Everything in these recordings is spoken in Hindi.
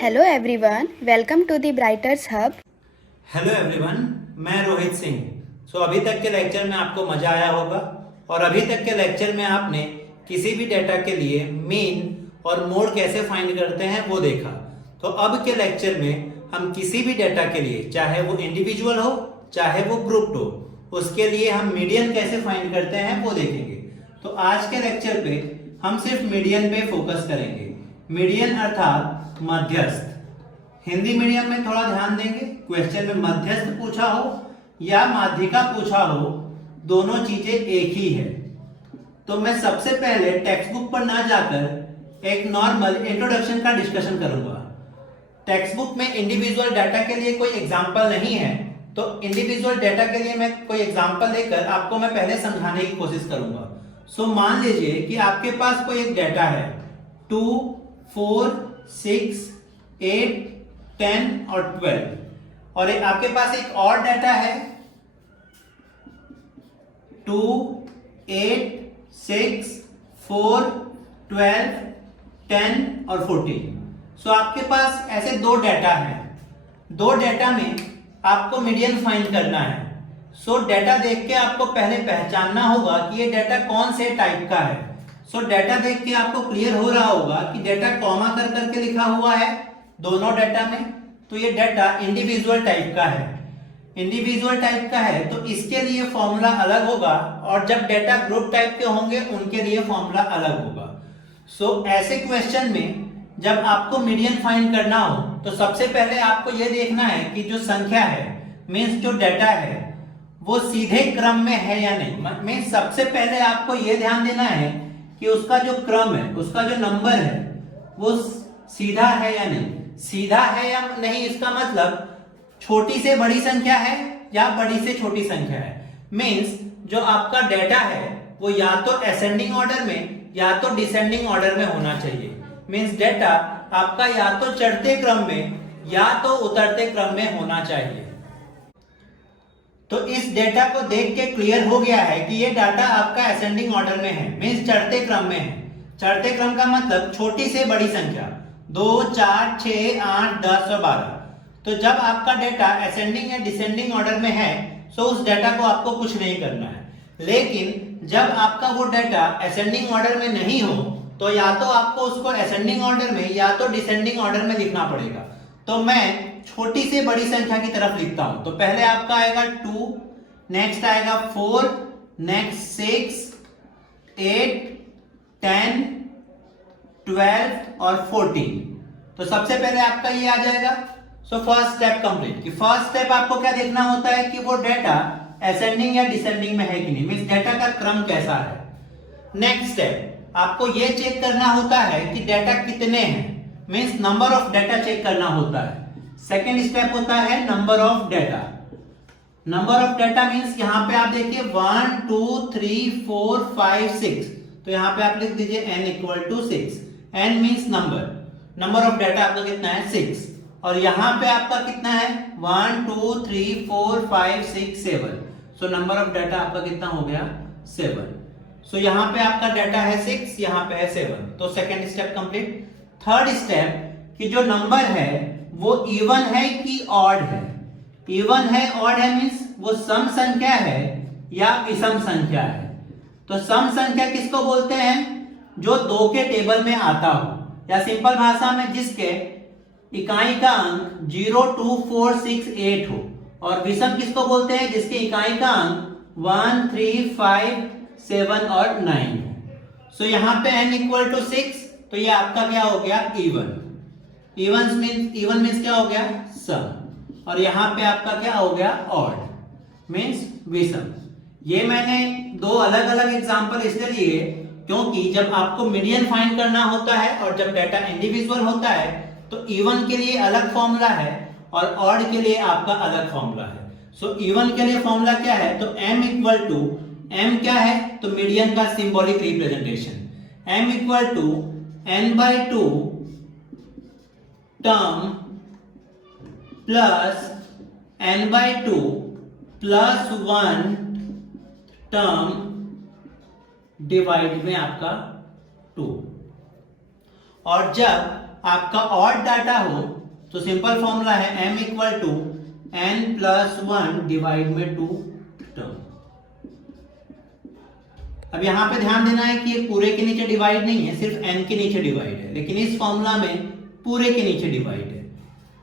Hello everyone, welcome to the Brighters Hub. Hello everyone, मैं रोहित सिंह। अभी तक के लेक्चर में आपको मजा आया होगा और अभी तक के लेक्चर में आपने किसी भी डेटा के लिए मीन और मोड कैसे फाइंड करते हैं वो देखा। तो अब के लेक्चर में हम किसी भी डेटा के लिए, चाहे वो इंडिविजुअल हो चाहे वो ग्रुप्ड हो, उसके लिए हम मीडियन कैसे फाइंड करते हैं वो देखेंगे। तो आज के लेक्चर पे हम सिर्फ मीडियन पे फोकस करेंगे। मीडियन अर्थात मध्यस्थ। हिंदी मीडियम में थोड़ा ध्यान देंगे, क्वेश्चन में मध्यस्थ पूछा हो या माध्यिका पूछा हो, दोनों चीजें एक ही है। तो मैं सबसे पहले टेक्स्ट बुक पर ना जाकर एक नॉर्मल इंट्रोडक्शन का डिस्कशन करूंगा। टेक्स्ट बुक में इंडिविजुअल डाटा के लिए कोई एग्जांपल नहीं है, तो इंडिविजुअल डाटा के लिए मैं कोई एग्जांपल देकर आपको मैं पहले समझाने की कोशिश करूंगा। मान लीजिए कि आपके पास कोई एक डाटा है 2, 4, 6, 8, 10 और 12 और आपके पास एक और डाटा है 2, 8, 6, 4, 12, 10 और 14। आपके पास ऐसे दो डाटा है। दो डाटा में आपको मीडियन फाइंड करना है। डाटा देख के आपको पहले पहचानना होगा कि ये डाटा कौन से टाइप का है। डाटा देख के आपको क्लियर हो रहा होगा कि डाटा कॉमा कर करके लिखा हुआ है दोनों डाटा में, तो ये डाटा इंडिविजुअल टाइप का है। इंडिविजुअल टाइप का है तो इसके लिए फॉर्मूला अलग होगा, और जब डाटा ग्रुप टाइप के होंगे उनके लिए फॉर्मूला अलग होगा। ऐसे क्वेश्चन में जब आपको मीडियन फाइंड करना हो तो सबसे पहले आपको यह देखना है कि जो संख्या है, मीन्स जो डाटा है, वो सीधे क्रम में है या नहीं। मीन्स सबसे पहले आपको यह ध्यान देना है कि उसका जो क्रम है, उसका जो नंबर है, वो सीधा है या नहीं। सीधा है या नहीं इसका मतलब छोटी से बड़ी संख्या है या बड़ी से छोटी संख्या है। मीन्स जो आपका डाटा है वो या तो असेंडिंग ऑर्डर में या तो डिसेंडिंग ऑर्डर में होना चाहिए। मीन्स डाटा आपका या तो चढ़ते क्रम में या तो उतरते क्रम में होना चाहिए। तो इस डेटा को देख के क्लियर हो गया है कि ये डाटा आपका असेंडिंग ऑर्डर में है, मीन्स चढ़ते क्रम में है। चढ़ते क्रम का मतलब छोटी से बड़ी संख्या 2, 4, 6, 8, 10 और 12। तो जब आपका डेटा असेंडिंग या डिसेंडिंग ऑर्डर में है तो उस डेटा को आपको कुछ नहीं करना है। लेकिन जब आपका वो डेटा असेंडिंग ऑर्डर में नहीं हो तो या तो आपको उसको असेंडिंग ऑर्डर में या तो डिसेंडिंग ऑर्डर में लिखना पड़ेगा। तो मैं छोटी से बड़ी संख्या की तरफ लिखता हूं। तो पहले आपका आएगा 2, नेक्स्ट आएगा 4, नेक्स्ट 6, 8, 10, 12 और 14। तो सबसे पहले आपका ये आ जाएगा। First step complete. कि फर्स्ट स्टेप आपको क्या देखना होता है कि वो डेटा असेंडिंग या डिसेंडिंग में है कि नहीं, मींस डेटा का क्रम कैसा है। नेक्स्ट स्टेप आपको ये चेक करना होता है कि डेटा कितने हैं, means number of data check करना होता है। सेकेंड स्टेप होता है number of data. Number of data means यहां पे आप देखिए 1, 2, 3, 4, 5, 6। तो यहां पे आप लिख दीजिए n equal to 6। n means number of data आपका कितना है 6। और यहां पे आपका कितना है 1, 2, 3, 4, 5, 6, 7। नंबर ऑफ डेटा आपका कितना हो गया 7। यहां पे आपका डेटा है 6, यहां पे है 7। तो second step complete. Third step कि जो नंबर है वो इवन है कि ऑड है। इवन है ऑड है मींस वो सम संख्या है या विषम संख्या है। तो सम संख्या किसको बोलते हैं, जो 2 के टेबल में आता हो, या सिंपल भाषा में जिसके इकाई का अंक 0, 2, 4, 6, 8 हो। और विषम किसको बोलते हैं, जिसके इकाई का अंक 1, 3, 5, 7 और 9 हो। यहां पे n इक्वल टू 6, तो ये आपका क्या हो गया इवन। इवन मीन्स क्या हो गया सम। और यहां पे आपका क्या हो गया ऑड मीन्स विषम। ये मैंने दो अलग अलग एग्जांपल इसलिए लिए क्योंकि जब आपको मीडियन फाइंड करना होता है और जब डाटा इंडिविजुअल होता है तो इवन के लिए अलग फॉर्मूला है और ऑड के लिए आपका अलग फॉर्मूला है। इवन के लिए फॉर्मूला क्या है, तो m इक्वल टू m क्या है, तो मीडियन का symbolic representation m equal to n/2 term plus n/2 plus 1 term divide में आपका 2। और जब आपका ऑड डाटा हो तो सिंपल फॉर्मूला है m equal to n+1 divide में 2 टर्म। अब यहां पे ध्यान देना है कि ये पूरे के नीचे डिवाइड नहीं है, सिर्फ n के नीचे डिवाइड है, लेकिन इस फॉर्मूला में पूरे के नीचे डिवाइड है।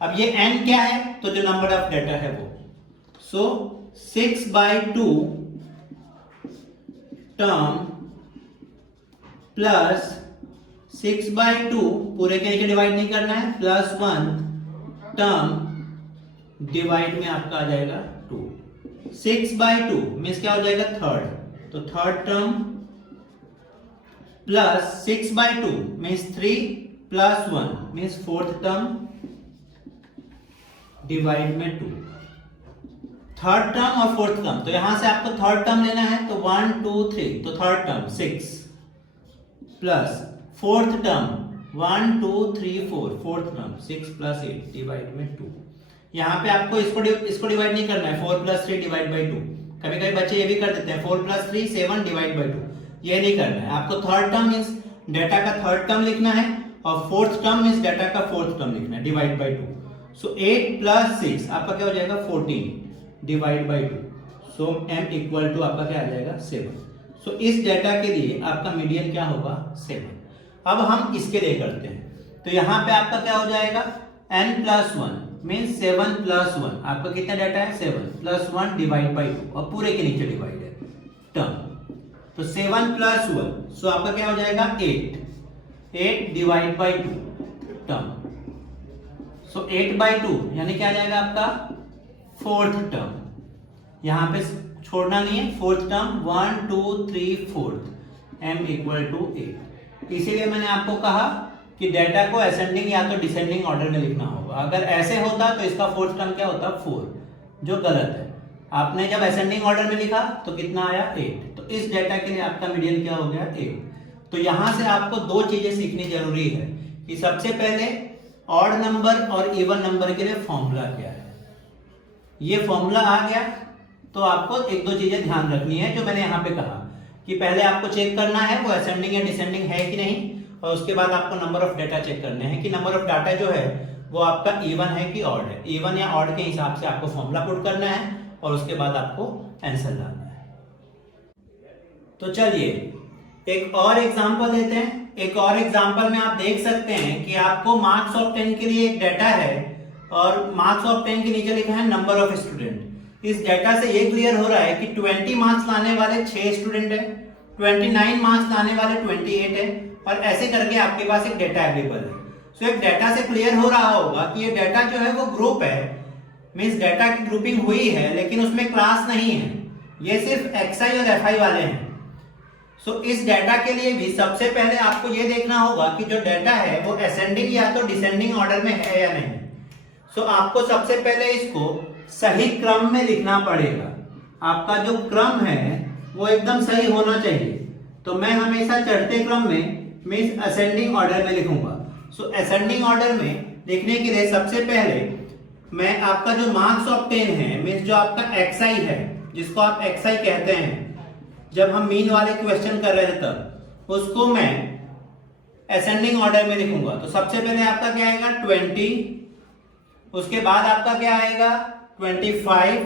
अब ये n क्या है, तो जो नंबर ऑफ डेटा है वो, सो 6/2 टर्म प्लस 6/2 पूरे के नीचे डिवाइड नहीं करना है, प्लस 1 टर्म डिवाइड में आपका आ जाएगा 2। 6/2 मीन्स क्या हो जाएगा, थर्ड, तो third term plus 6/2 means 3 plus 1 means fourth term divide में 2। थर्ड टर्म और फोर्थ टर्म, तो यहां से आपको थर्ड टर्म लेना है, तो 1 2 3, तो third term 6 plus fourth term 1 2 3 4, fourth term 6 plus 8 divide में 2। यहां पे आपको इसको डिवाइड नहीं करना है, 4 प्लस 3 डिवाइड बाई 2। कभी कभी बच्चे ये भी कर देते हैं 4 प्लस 3 7 डिवाइड बाई 2, ये नहीं करना है आपको। थर्ड टर्म मीन्स डेटा का थर्ड टर्म लिखना है और फोर्थ टर्म मीन्स डेटा का फोर्थ टर्म लिखना है, डिवाइड बाई 2। सो 8 प्लस 6 आपका क्या हो जाएगा, 14 divide by 2। So m equal to आपका क्या आ जाएगा, 7। सो इस डेटा के लिए आपका मीडियन क्या होगा, 7। अब हम इसके लिए करते हैं, तो यहां पे आपका क्या हो जाएगा, n+1 मीन्स 7 प्लस 1, आपका कितना डाटा है, 7 प्लस 1 डिवाइड बाई 2, और पूरे के नीचे डिवाइड है टर्म, तो 7 प्लस 1, सो आपका क्या हो जाएगा 8 डिवाइड बाई 2 टर्म, सो 8/2 यानी क्या आ जाएगा आपका फोर्थ टर्म। यहां पे छोड़ना नहीं है, fourth term 1 2 3 4, m equal to 8। इसीलिए मैंने आपको कहा कि डेटा को असेंडिंग या तो डिसेंडिंग ऑर्डर में लिखना होगा। अगर ऐसे होता तो इसका फोर्थ टर्म क्या होता, 4, जो गलत है। आपने जब असेंडिंग ऑर्डर में लिखा तो कितना आया, 8, तो इस डेटा के लिए आपका मीडियन क्या हो गया, 8। तो यहां से आपको दो चीजें सीखनी जरूरी है कि सबसे पहले ऑड नंबर और इवन नंबर के लिए फॉर्मूला क्या है। ये फॉर्मूला आ गया तो आपको एक दो चीजें ध्यान रखनी है, जो मैंने यहाँ पे कहा कि पहले आपको चेक करना है वो असेंडिंग या डिसेंडिंग है कि नहीं, और उसके बाद आपको नंबर ऑफ डेटा चेक करने हैं कि नंबर ऑफ डाटा जो है वो आपका इवन है कि ऑड है। इवन या ऑड के हिसाब से आपको फॉर्मूला पुट करना है और उसके बाद आपको आंसर लाना है। तो चलिए एक और एग्जांपल लेते हैं। एक और एग्जांपल में आप देख सकते हैं कि आपको मार्क्स ऑफ 10 के लिए एक डाटा है और मार्क्स ऑफ 10 के नीचे लिखा है नंबर ऑफ स्टूडेंट। इस डाटा से ये क्लियर हो रहा है कि 20 मार्क्स लाने वाले 6 स्टूडेंट है, 29 मार्क्स लाने वाले 28 है, और ऐसे करके आपके पास एक डाटा अवेलेबल है। सो एक डाटा से क्लियर हो रहा होगा कि ये डाटा जो है वो ग्रुप है, मींस डाटा की ग्रुपिंग हुई है लेकिन उसमें क्लास नहीं है, ये सिर्फ xi और fi वाले हैं। सो इस डाटा के लिए भी सबसे पहले आपको ये देखना होगा कि जो डाटा है वो असेंडिंग या तो डिसेंडिंग ऑर्डर में है या नहीं। सो आपको सबसे पहले इसको सही क्रम में लिखना पड़ेगा। आपका जो क्रम है वो एकदम सही होना चाहिए, तो मैं हमेशा चढ़ते क्रम में मीन्स असेंडिंग ऑर्डर में लिखूंगा। सो असेंडिंग ऑर्डर में लिखने के लिए सबसे पहले मैं आपका जो मार्क्स ऑफ 10 है मीन्स जो आपका xi है, जिसको आप xi कहते हैं, जब हम मीन वाले क्वेश्चन कर रहे थे तब उसको मैं असेंडिंग ऑर्डर में लिखूंगा। तो सबसे पहले आपका क्या आएगा 20, उसके बाद आपका क्या आएगा 25,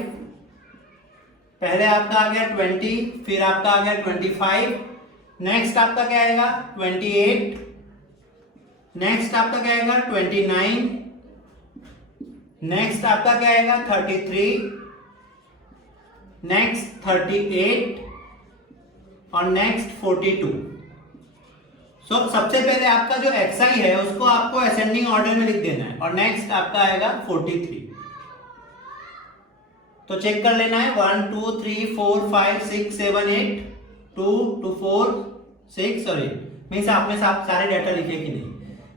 पहले आपका आ गया 20, फिर आपका आ गया 25, नेक्स्ट आपका क्या आएगा 28, नेक्स्ट आपका क्या आएगा 29, नेक्स्ट आपका क्या आएगा 33, नेक्स्ट 38 और नेक्स्ट 42। सो सबसे पहले आपका जो xi है उसको आपको असेंडिंग ऑर्डर में लिख देना है और नेक्स्ट आपका आएगा 43। तो चेक कर लेना है 1 2 3 4 5 6 7 8, 2 2 4 6 और 8 मीन्स आपने सारे डाटा लिखे कि नहीं।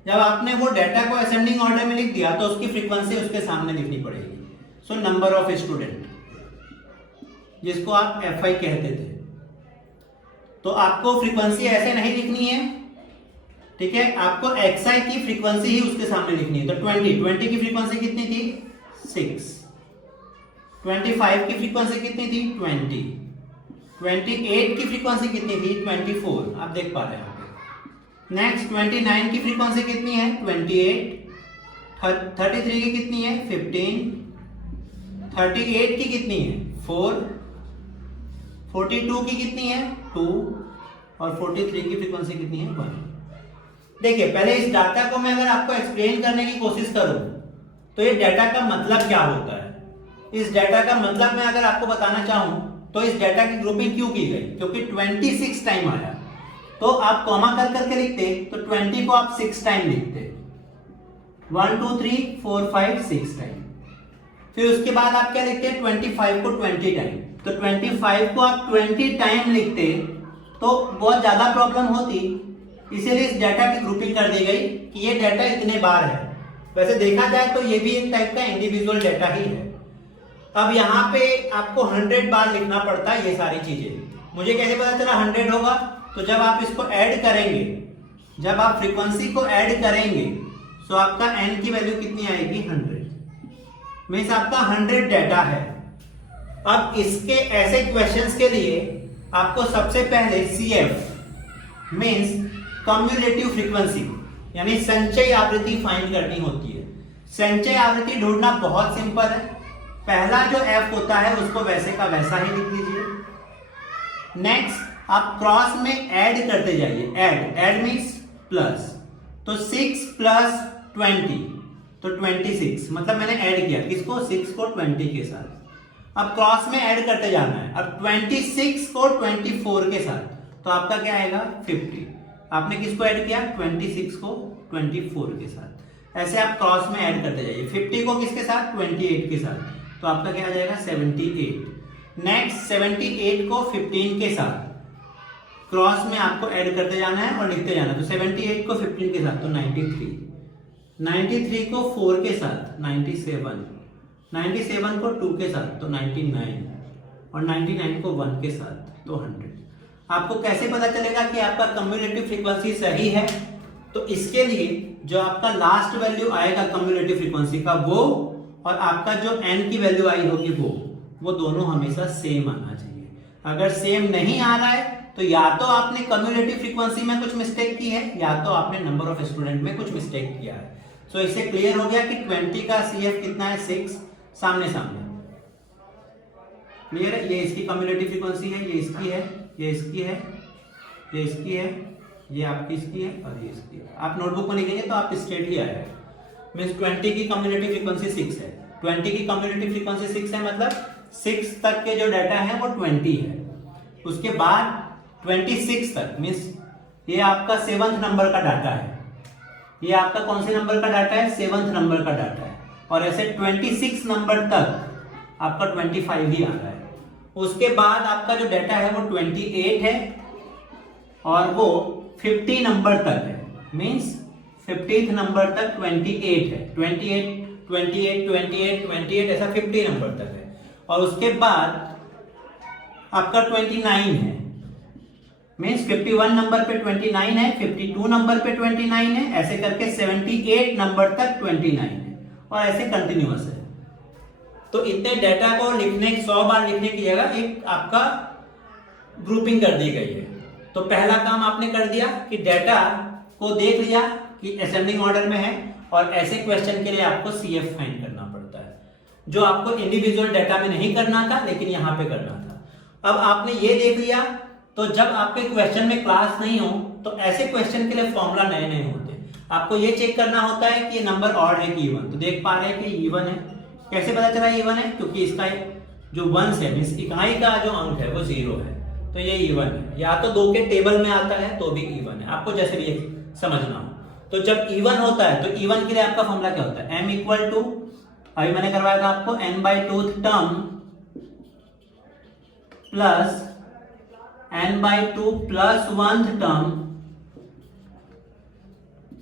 जब आपने वो डाटा को असेंडिंग ऑर्डर में लिख दिया तो उसकी फ्रीक्वेंसी उसके सामने लिखनी पड़ेगी। सो नंबर ऑफ स्टूडेंट, जिसको आप fi कहते थे, तो आपको फ्रीक्वेंसी ऐसे नहीं लिखनी है, ठीक है। आपको xi की फ्रीक्वेंसी ही उसके सामने लिखनी है। तो 20 की फ्रीक्वेंसी कितनी थी 6, 25 की फ्रीक्वेंसी कितनी थी 20, 28 की फ्रीक्वेंसी कितनी थी 24, आप देख पा रहे हैं। नेक्स्ट 29 की फ्रीक्वेंसी कितनी है 28, 33 की कितनी है 15, 38 की कितनी है 4, 42 की कितनी है 2 और 43 की फ्रीक्वेंसी कितनी है 1। देखिए पहले इस डाटा को मैं अगर आपको एक्सप्लेन करने की कोशिश करूं तो ये डाटा का मतलब क्या होता है। इस डाटा का मतलब मैं अगर आपको बताना चाहूं तो इस डाटा की ग्रुपिंग क्यों की गई, क्योंकि 26 टाइम आया तो आप कॉमा कर करके लिखते तो 20 को आप 6 टाइम लिखते, 1 2 3 4 5 6 टाइम। फिर उसके बाद आप क्या लिखते हैं 25 को 20 टाइम, तो 25 को आप 20 टाइम लिखते तो बहुत ज्यादा प्रॉब्लम होती, इसीलिए इस डाटा की ग्रुपिंग कर दी गई कि ये डाटा इतने बार है। वैसे देखा जाए तो ये भी एक टाइप का इंडिविजुअल डाटा ही है। अब यहाँ पे आपको 100 बार लिखना पड़ता है ये सारी चीजें। मुझे कैसे पता चला 100 होगा, तो जब आप इसको ऐड करेंगे, जब आप फ्रीक्वेंसी को ऐड करेंगे तो आपका n की वैल्यू कितनी आएगी 100, मीन्स आपका 100 डाटा है। अब इसके ऐसे क्वेश्चंस के लिए आपको सबसे पहले CF मीन्स कम्युलेटिव फ्रीक्वेंसी यानी संचयी आवृत्ति फाइंड करनी होती है। संचयी आवृत्ति ढूंढना बहुत सिंपल है, पहला जो F होता है उसको वैसे का वैसा ही लिख लीजिए। नेक्स्ट आप क्रॉस में ऐड करते जाइए, ऐड मीन्स प्लस, तो 6 प्लस 20 तो 26, मतलब मैंने ऐड किया किसको 6 को 20 के साथ। अब क्रॉस में ऐड करते जाना है, अब 26 को 24 के साथ तो आपका क्या आएगा 50। आपने किसको ऐड किया 26 को 24 के साथ, ऐसे आप क्रॉस में ऐड करते जाइए। 50 को किसके साथ 28 के साथ, तो आपका क्या आ जाएगा 78। नेक्स्ट 78 को 15 के साथ क्रॉस में आपको ऐड करते जाना है और लिखते जाना है, तो 78 को 15 के साथ तो 93, 93 को 4 के साथ 97, 97 को 2 के साथ तो 99 और 99 को 1 के साथ तो 100। आपको कैसे पता चलेगा कि आपका कम्युलेटिव फ्रीक्वेंसी सही है, तो इसके लिए जो आपका लास्ट वैल्यू आएगा कम्युलेटिव फ्रीक्वेंसी का वो और आपका जो n की वैल्यू आई होगी वो दोनों हमेशा सेम आना चाहिए। अगर सेम नहीं आ रहा है तो या तो आपने कम्युलेटिव फ्रीक्वेंसी में कुछ मिस्टेक की है या तो आपने नंबर ऑफ स्टूडेंट में कुछ मिस्टेक किया है। सो इससे क्लियर हो गया कि 20 का CF कितना है 6, सामने सामने क्लियर है। ये इसकी कम्युलेटिव फ्रीक्वेंसी है, ये इसकी है, ये इसकी है, ये इसकी है, ये आपकी इसकी है और ये इसकी है। आप नोटबुक में लिखेंगे तो आप स्ट्रेटली आएगा। मींस 20 की कम्युलेटिव फ्रीक्वेंसी 6 है, 20 की कम्युलेटिव फ्रीक्वेंसी 6 है, मतलब 6 तक के जो डाटा है वो 20 है। उसके बाद 26 तक मींस ये आपका 7th नंबर का डाटा है, ये आपका कौन से नंबर का डाटा है 7th नंबर का डाटा है, और ऐसे 26 नंबर तक आपका 25 ही आ रहा है। उसके बाद आपका जो डाटा है वो 28 है और वो 50 नंबर तक है, मींस 50th नंबर तक 28 है, 28 28 28 28 ऐसा 50 नंबर तक है। और उसके बाद आपका 29 है, मींस 51 नंबर पे 29 है, 52 नंबर पे 29 है, ऐसे करके 78 नंबर तक 29 है और ऐसे कंटिन्यूअस है। तो इतने डाटा को लिखने 100 बार लिखने की जगह एक आपका ग्रुपिंग कर दी गई है। तो पहला काम आपने कर दिया कि डाटा को देख लिया कि असेंडिंग ऑर्डर में है और ऐसे क्वेश्चन के लिए आपको CF फाइंड करना पड़ता है, जो आपको इंडिविजुअल डाटा में नहीं करना था लेकिन यहाँ पे करना था। अब आपने ये देख लिया, तो जब आपके क्वेश्चन में क्लास नहीं हो तो ऐसे क्वेश्चन के लिए फॉर्मूला नए नए होते हैं। आपको ये चेक करना होता है कि नंबर ऑड है कि इवन, तो देख पा रहे हैं कि इवन है। कैसे पता चला इवन है, क्योंकि इसका जो वंस है मींस इकाई का जो अंक है वो 0 है, तो ये इवन है। या तो 2 के टेबल में आता है तो भी इवन है, आपको जैसे भी समझना हो। तो जब इवन होता है तो इवन के लिए आपका फॉर्मूला क्या होता है, m इक्वल टू, अभी मैंने करवाया था आपको n/2 term plus n/2 plus 1th term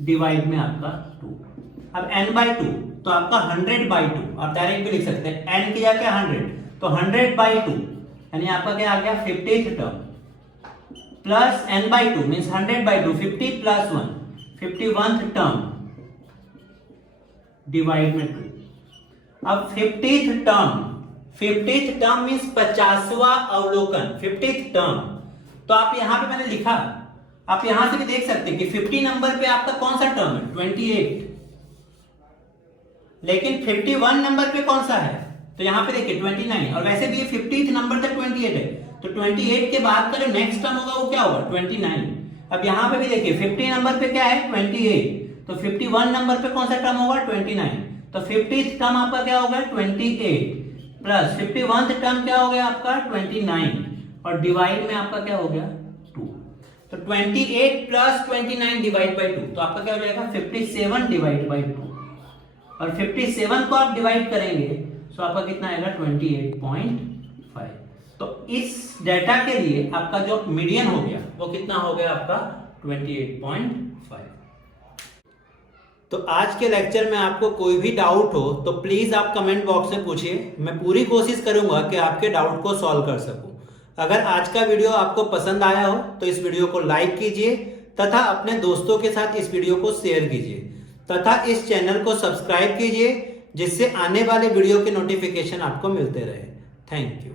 divide में आपका 2। अब n/2 तो आपका 100/2, आप डायरेक्ट भी लिख सकते हैं, n की जगह 100 तो 100/2 यानी आपका क्या आ गया 50th term plus n/2 means 100/2, 50 plus 1 51th term divide में 2। अब 50th टर्म मींस 50वां अवलोकन, 50th टर्म। तो आप यहां पे मैंने लिखा आप यहां से भी देख सकते हैं कि 50 नंबर पे आपका कौन सा टर्म है, 28, लेकिन 51 नंबर पे कौन सा है, तो यहां पे देखिए 29, और वैसे भी ये 50th नंबर तक 28 है, तो 28 के बाद का जो नेक्स्ट टर्म होगा वो क्या होगा, 29। अब यहां पे भी देखिए 50 नंबर पे क्या है, 28, तो 51 नंबर पे कौन सा टर्म होगा, 29, तो 50th टर्म आपका क्या होगा, 28 प्लस 51th टर्म क्या हो गया आपका, 29, और डिवाइड में आपका क्या हो गया, 2, तो 28 प्लस 29 डिवाइड बाई 2, तो आपका क्या हो जाएगा, 57 डिवाइड बाई 2, और 57 को आप डिवाइड करेंगे तो आपका कितना आएगा, 28.5। तो इस डेटा के लिए आपका जो मीडियन हो गया वो कितना हो गया आपका, 28.5। तो आज के लेक्चर में आपको कोई भी डाउट हो तो प्लीज आप कमेंट बॉक्स में पूछिए, मैं पूरी कोशिश करूंगा कि आपके डाउट को सॉल्व कर सकूं। अगर आज का वीडियो आपको पसंद आया हो तो इस वीडियो को लाइक कीजिए तथा अपने दोस्तों के साथ इस वीडियो को शेयर कीजिए तथा इस चैनल को सब्सक्राइब कीजिए, जिससे आने वाले वीडियो के नोटिफिकेशन आपको मिलते रहे। Thank you.